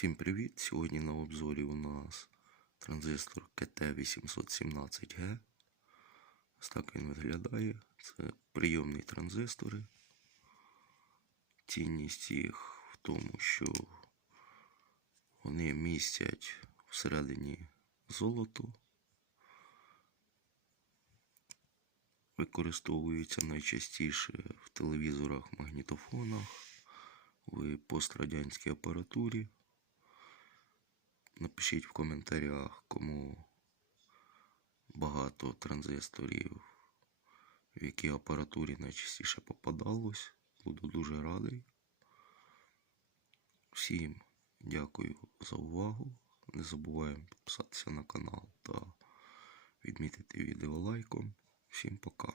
Всім привіт! Сьогодні на обзорі у нас транзистор КТ817Г. Ось так він виглядає. Це прийомні транзистори. Цінність їх в тому, що вони містять всередині золото. Використовуються найчастіше в телевізорах, магнітофонах, в пострадянській апаратурі. Напишіть в коментарях, кому багато транзисторів, в якій апаратурі найчастіше попадалось. Буду дуже радий. Всім дякую за увагу. Не забуваємо підписатися на канал та відмітити відео лайком. Всім пока.